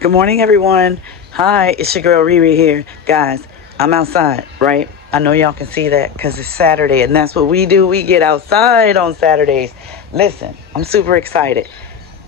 Good morning, everyone. Hi, it's your girl Riri here. Guys, I'm outside, right? I know y'all can see that because it's Saturday, and that's what we do. We get outside on Saturdays. Listen, I'm super excited.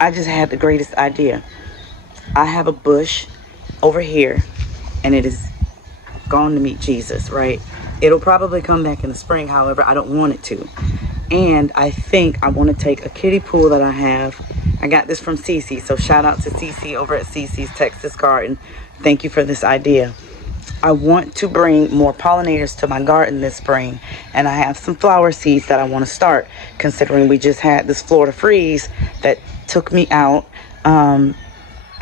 I just had the greatest idea. I have a bush over here, and it is gone to meet Jesus, right? It'll probably come back in the spring, however, I don't want it to. And I think I want to take a kiddie pool that I have. I got this from Cece, so shout out to Cece over at Cece's Texas Garden. Thank you for this idea. I want to bring more pollinators to my garden this spring, and I have some flower seeds that I want to start, considering we just had this Florida freeze that took me out. I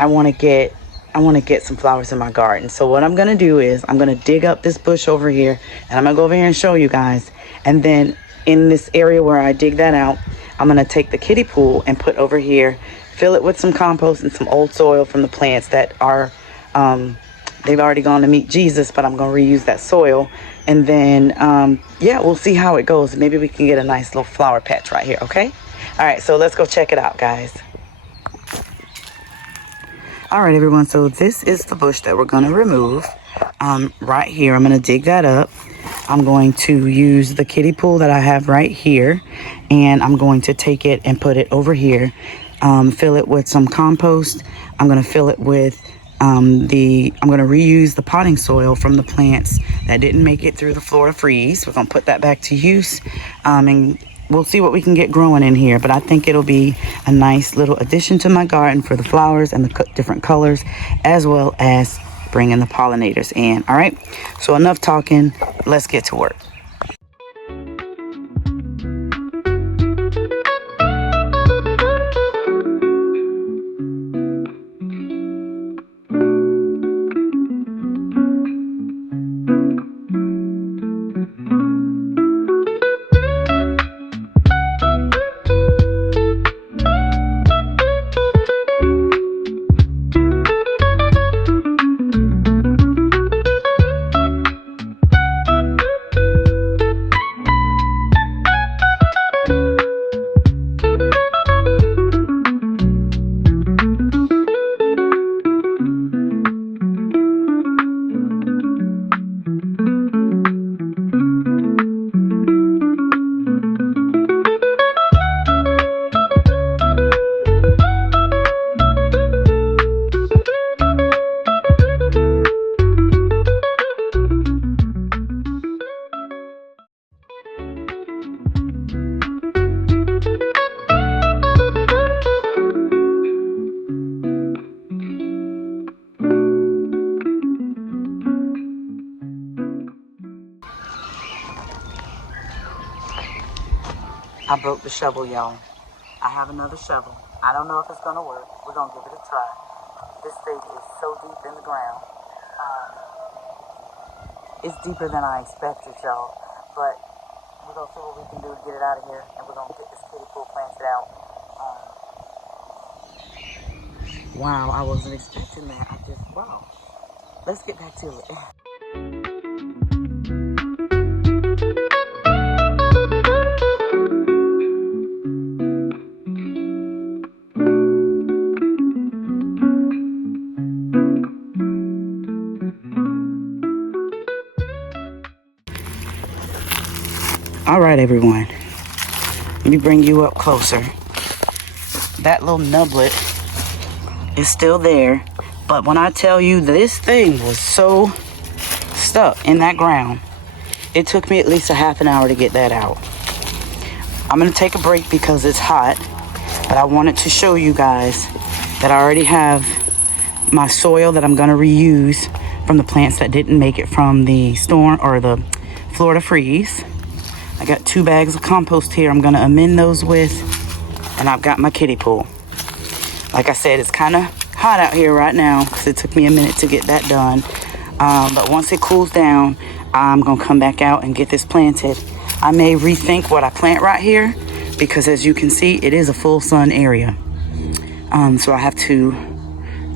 want to get some flowers in my garden. So what I'm going to do is I'm going to dig up this bush over here, and I'm going to go over here and show you guys. And then in this area where I dig that out, I'm going to take the kiddie pool and put over here, fill it with some compost and some old soil from the plants that are, they've already gone to meet Jesus, but I'm going to reuse that soil. And then, yeah, we'll see how it goes. Maybe we can get a nice little flower patch right here, okay? All right, so let's go check it out, guys. All right, everyone, so this is the bush that we're going to remove. Right here, I'm going to dig that up. I'm going to use the kiddie pool that I have right here, and I'm going to take it and put it over here, fill it with some compost. I'm going to fill it with I'm going to reuse the potting soil from the plants that didn't make it through the Florida freeze. We're going to put that back to use, and we'll see what we can get growing in here. But I think it'll be a nice little addition to my garden for the flowers and the different colors, as well as bringing the pollinators in. All right, so enough talking. Let's get to work. I broke the shovel, y'all. I have another shovel. I don't know if it's gonna work. We're gonna give it a try. This thing is so deep in the ground. It's deeper than I expected, y'all. But we're gonna see what we can do to get it out of here, and we're gonna get this kiddie pool planted out. Wow, I wasn't expecting that. Wow. Let's get back to it. All right, everyone. Let me bring you up closer. That little nublet is still there, but when I tell you this thing was so stuck in that ground, it took me at least a half an hour to get that out. I'm gonna take a break because it's hot, but I wanted to show you guys that I already have my soil that I'm gonna reuse from the plants that didn't make it from the storm or the Florida freeze. I got 2 bags of compost here I'm gonna amend those with, and I've got my kiddie pool. Like I said, it's kind of hot out here right now because it took me a minute to get that done. But once it cools down, I'm gonna come back out and get this planted. I may rethink what I plant right here because, as you can see, it is a full sun area. So I have to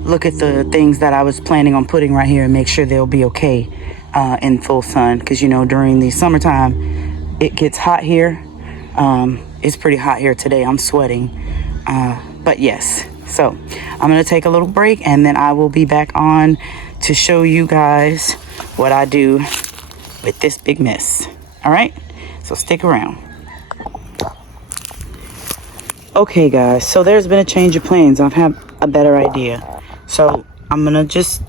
look at the things that I was planning on putting right here and make sure they'll be okay in full sun, because you know, during the summertime it gets hot here. It's pretty hot here today. I'm sweating. But yes, So I'm going to take a little break, and then I will be back on to show you guys what I do with this big mess. All right, so stick around. Okay guys, so there's been a change of plans. I've had a better idea. So I'm gonna just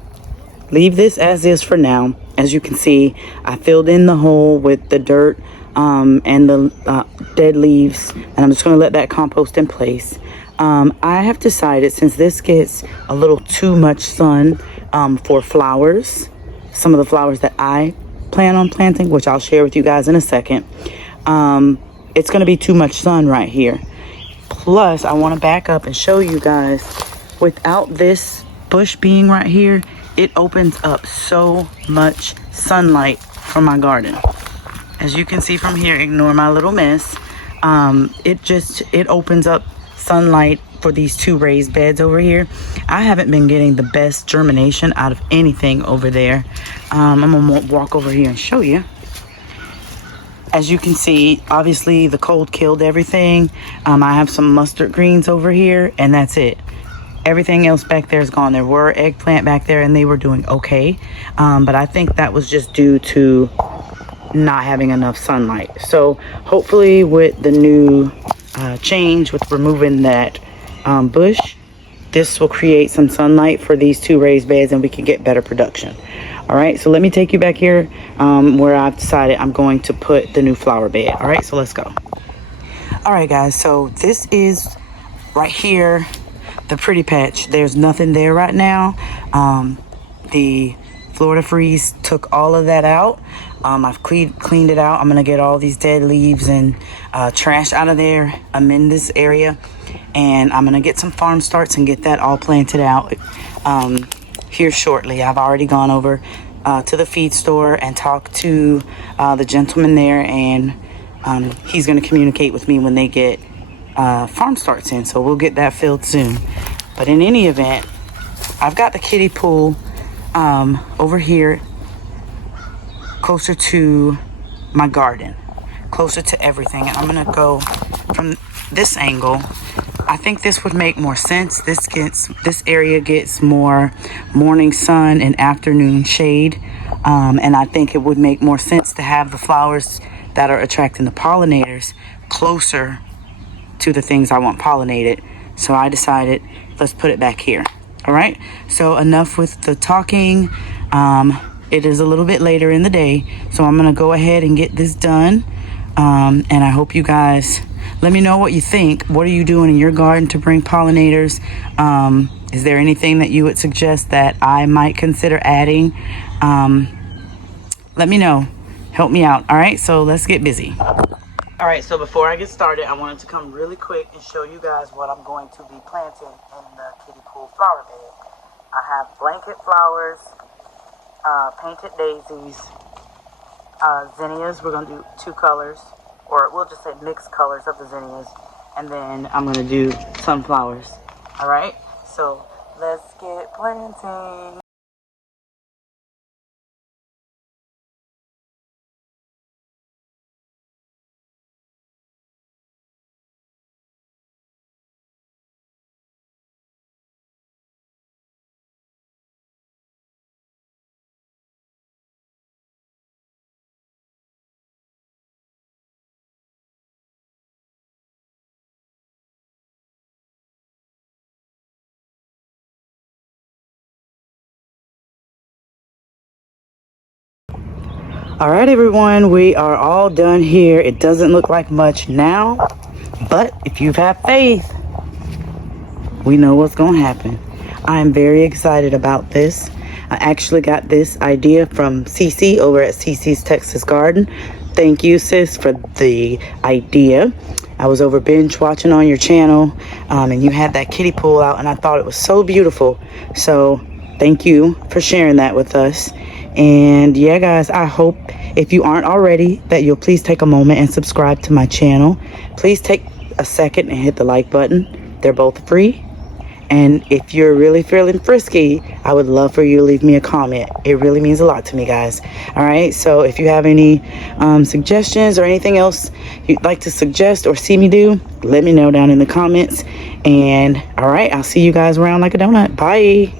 leave this as is for now. As you can see, I filled in the hole with the dirt and the dead leaves, and I'm just gonna let that compost in place. I have decided, since this gets a little too much sun for flowers, some of the flowers that I plan on planting, which I'll share with you guys in a second, it's gonna be too much sun right here. Plus, I want to back up and show you guys, without this bush being right here, it opens up so much sunlight from my garden. As you can see from here, ignore my little mess. It opens up sunlight for these two raised beds over here. I haven't been getting the best germination out of anything over there. I'm gonna walk over here and show you. As you can see, obviously the cold killed everything. I have some mustard greens over here, and that's it. Everything else back there is gone. There were eggplant back there, and they were doing okay. But I think that was just due to not having enough sunlight. So hopefully with the new change, with removing that bush, this will create some sunlight for these two raised beds, and we can get better production. All right, so let me take you back here where I've decided I'm going to put the new flower bed. All right, so let's go. All right, guys, so this is right here, the pretty patch. There's nothing there right now. The Florida freeze took all of that out. I've cleaned it out. I'm going to get all these dead leaves and trash out of there. I'm in this area, and I'm going to get some farm starts and get that all planted out here shortly. I've already gone over to the feed store and talked to the gentleman there, and he's going to communicate with me when they get farm starts in, so we'll get that filled soon. But in any event, I've got the kiddie pool over here closer to my garden, closer to everything, and I'm going to go from this angle. I think this would make more sense. This area gets more morning sun and afternoon shade, and I think it would make more sense to have the flowers that are attracting the pollinators closer to the things I want pollinated. So I decided, let's put it back here. All right, so enough with the talking. It is a little bit later in the day, so I'm gonna go ahead and get this done, and I hope you guys let me know what you think. What are you doing in your garden to bring pollinators? Is there anything that you would suggest that I might consider adding? Let me know. Help me out. All right, so let's get busy. All right, so before I get started, I wanted to come really quick and show you guys what I'm going to be planting in the kiddie pool flower bed. I have blanket flowers, painted daisies, zinnias. We're going to do 2 colors, or we'll just say mixed colors of the zinnias, and then I'm going to do sunflowers. All right, so let's get planting. All right, everyone, we are all done here. It doesn't look like much now, but if you have faith, we know what's going to happen. I am very excited about this. I actually got this idea from Cece over at Cece's Texas Garden. Thank you, sis, for the idea. I was over binge watching on your channel, and you had that kiddie pool out, and I thought it was so beautiful. So thank you for sharing that with us. And yeah, guys, I hope, if you aren't already, that you'll please take a moment and subscribe to my channel. Please take a second and hit the like button. They're both free. And if you're really feeling frisky, I would love for you to leave me a comment. It really means a lot to me, guys. All right, so if you have any suggestions or anything else you'd like to suggest or see me do, let me know down in the comments. And all right, I'll see you guys around like a donut. Bye.